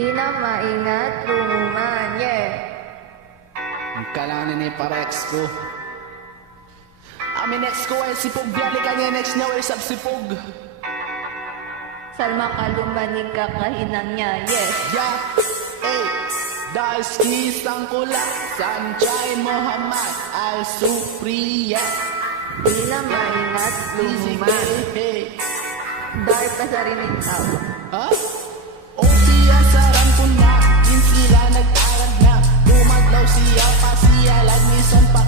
Di na maingat lumuman, yeah. Ang kailangan ni para ex ko. Amin ex ko ay sipog, gali kanya next niya ay sabsipog. Salma kalumanig kakahinang niya, yes. Yeah, hey, Darsky Sangkula, Sunshine Muhammad Al-Supriya. Di na maingat Easy lumuman. hey. Dark pa sa rin itaw. Ha? O siya sarang ko na, din sila nag-arag na. Tumadlaw siya pa siya, lagnisan pa